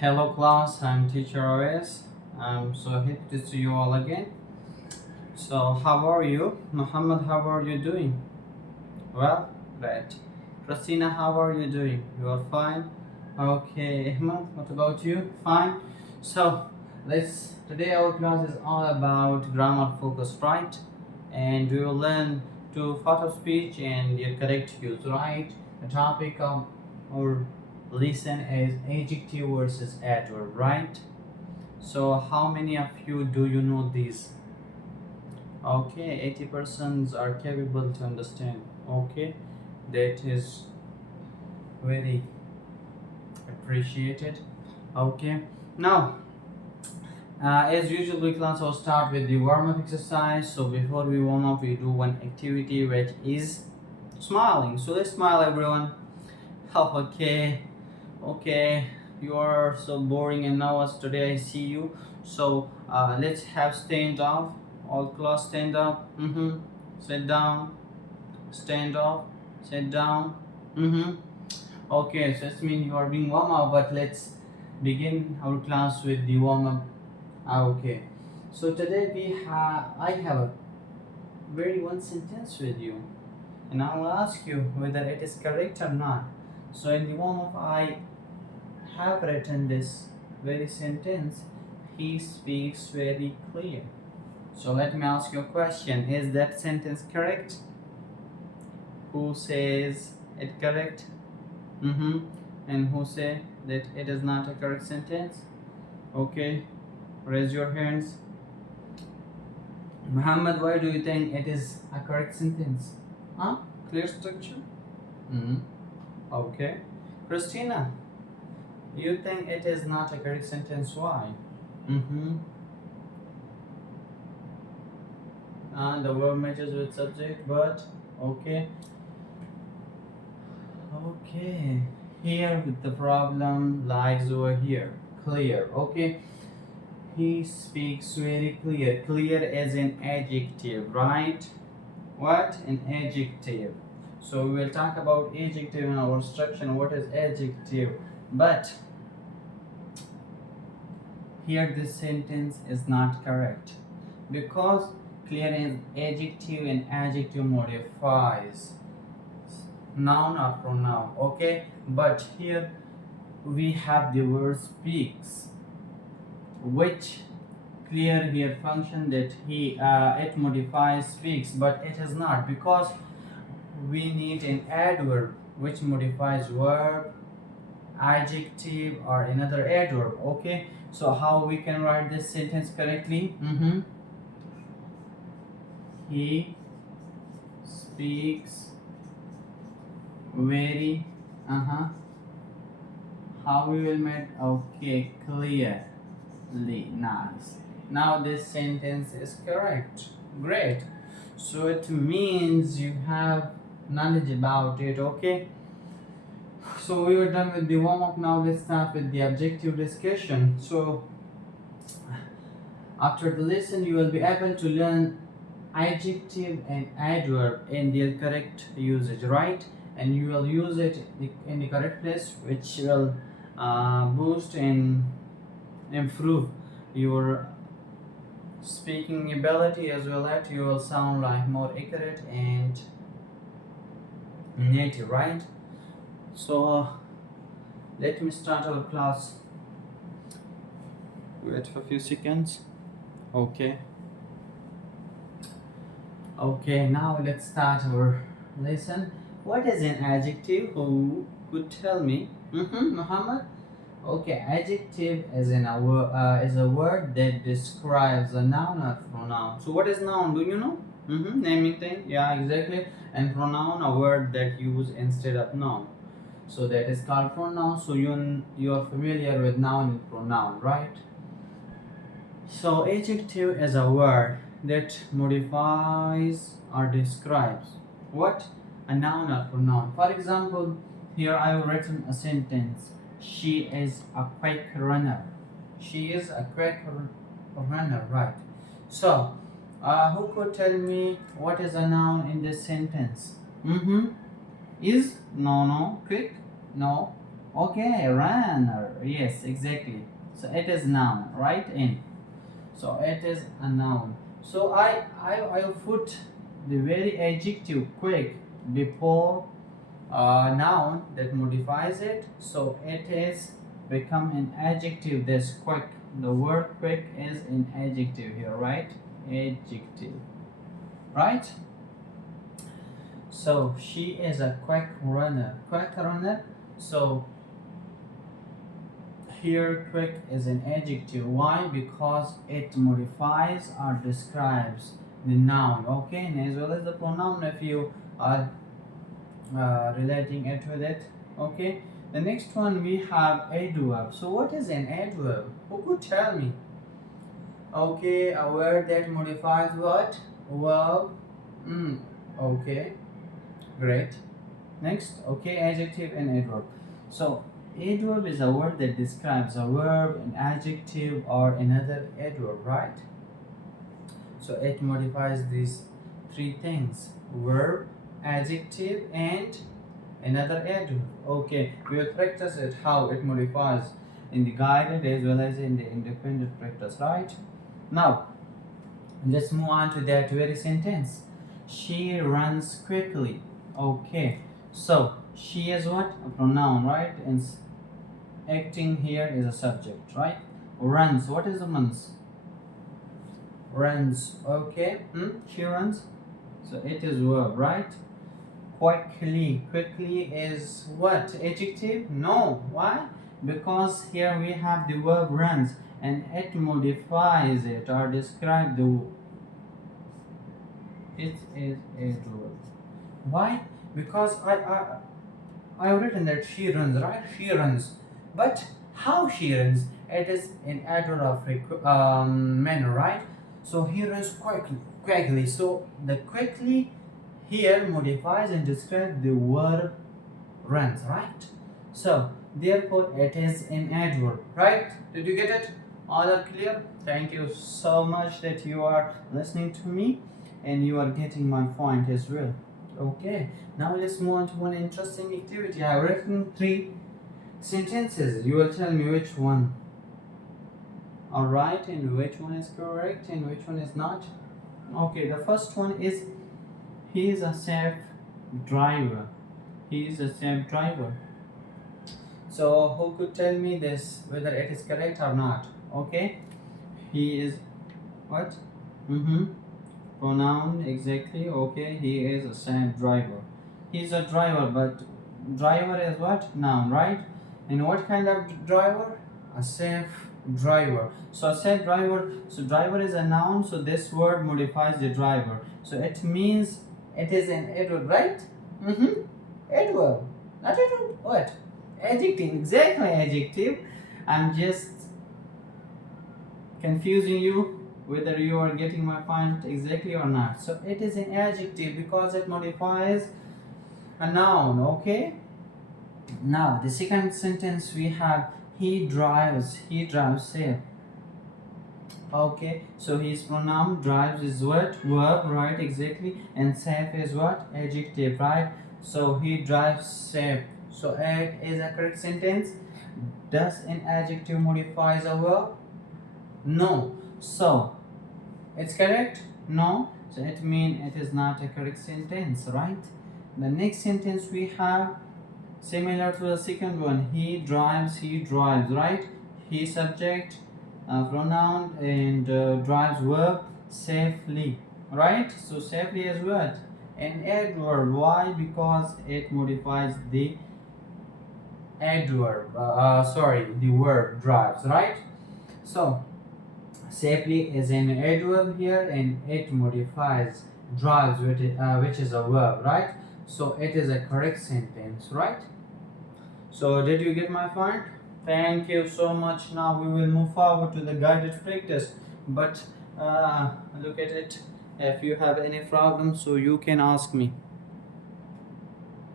Hello class, I'm teacher OS. I'm so happy to see you all again. So how are you? Muhammad, how are you doing? Well, great. Christina, how are you doing? You are fine? Okay, Ahmed, what about you? Fine? So today our class is all about grammar focus, right? And we will learn two part of speech and their correct use, right? The topic of our lesson is adjective versus adverb, right? So how many of you do you know these? Okay, 80% are capable to understand. Okay, that is very appreciated. Okay, now as usual, we can also start with the warm-up exercise. So before we warm up, we do one activity which is smiling. So let's smile, everyone. Oh, okay, okay. You are so boring, and now as today I see you. So let's have stand up. All class stand up. Sit down. Stand up. Sit down. Okay, so that means you are being warm up, but let's begin our class with the warm up. Okay. So today I have a very one sentence with you, and I will ask you whether it is correct or not. So in the warm up, I have written this very sentence. He speaks very clear. So let me ask you a question. Is that sentence correct? Who says it correct? And who say that it is not a correct sentence? Okay, raise your hands. Muhammad, why do you think it is a correct sentence? Huh? Clear structure? Mm-hmm. Okay. Christina, you think it is not a correct sentence? Why? Mm-hmm. And the verb matches with subject, but okay. Okay. Here with the problem lies over here. Clear. Okay. He speaks very clear. Clear as an adjective, right? What? An adjective. So we will talk about adjective in our instruction. What is adjective? But here this sentence is not correct because clear is adjective and adjective modifies noun or pronoun. Okay, but here we have the word speaks, which clear here function that it modifies speaks, but it is not because we need an adverb which modifies verb, adjective, or another adverb. Okay, so how we can write this sentence correctly? He speaks very how we will make okay clearly. Nice. Now this sentence is correct. Great. So it means you have knowledge about it. Okay, so we were done with the warm-up. Now let's start with the objective discussion. So after the lesson you will be able to learn adjective and adverb in their correct usage, right? And you will use it in the correct place, which will boost and improve your speaking ability, as well as you will sound like more accurate and native, right? So let me start our class. Wait for a few seconds. Okay, now let's start our lesson. What is an adjective? Who could tell me? Muhammad. Okay, adjective is is a word that describes a noun or pronoun. So what is noun? Do you know? Naming thing. Yeah, exactly. And pronoun, a word that use instead of noun. So that is called pronoun. So you're familiar with noun and pronoun, right? So adjective is a word that modifies or describes what? A noun or pronoun. For example, here I have written a sentence. She is a quick runner. She is a quick runner, right? So, who could tell me what is a noun in this sentence? Is? No. Quick? No. Okay, runner. Yes, exactly. So it is noun, right? In. So it is a noun. So I put the very adjective quick before noun that modifies it. So it is become an adjective. This quick. The word quick is an adjective here, right? Adjective, right? So she is a quick runner. Quick runner. So here quick is an adjective. Why? Because it modifies or describes the noun. Okay, and as well as the pronoun if you are relating it with it. Okay, the next one we have adverb. So what is an adverb? Who could tell me? Okay, a word that modifies what? Verb. Okay, great. Next, okay, adjective and adverb. So adverb is a word that describes a verb, an adjective, or another adverb, right? So it modifies these three things: verb, adjective, and another adverb. Okay, we will practice it how it modifies in the guided as well as in the independent practice, right? Now let's move on to that very sentence. She runs quickly. Okay, so she is what? A pronoun, right? And acting here is a subject, right? Runs. What is the runs? Runs. Okay. She runs. So it is verb, right? Quickly. Quickly is what? Adjective? No. Why? Because here we have the verb runs and it modifies it or describe the it is a verb. Why? Because I've written that she runs, right? She runs. But how she runs? It is in adverb of manner, right? So he runs quickly, quickly. So the quickly here modifies and describes the verb runs, right? So therefore it is an adverb, right? Did you get it? All are clear? Thank you so much that you are listening to me and you are getting my point as well. Okay, now let's move on to one interesting activity. I have written three sentences. You will tell me which one are right and which one is correct and which one is not. Okay, the first one is he is a safe driver. He is a safe driver. So who could tell me this whether it is correct or not? Okay, he is what? Pronoun exactly. Okay, he is a safe driver. He's a driver, but driver is what? Noun, right? And what kind of driver? A safe driver. So a safe driver. So driver is a noun. So this word modifies the driver. So it means it is an adverb, right? Adverb. Not adverb. What? Adjective. Exactly adjective. I'm just confusing you whether you are getting my point exactly or not. So it is an adjective because it modifies a noun. Okay, now the second sentence we have he drives safe. Okay, so his pronoun drives is what? Verb, right? Exactly. And safe is what? Adjective, right? So he drives safe. So it is a correct sentence. Does an adjective modifies a verb? No. So it's correct? No. So it means it is not a correct sentence, right? The next sentence we have similar to the second one. He drives, right? He subject, pronoun, and drives verb safely, right? So safely is what? An adverb. Why? Because it modifies the adverb. The verb drives, right? So safely is an adverb here and it modifies drives which is a verb, right? So it is a correct sentence, right? So did you get my point? Thank you so much. Now we will move forward to the guided practice, but look at it. If you have any problems, so you can ask me.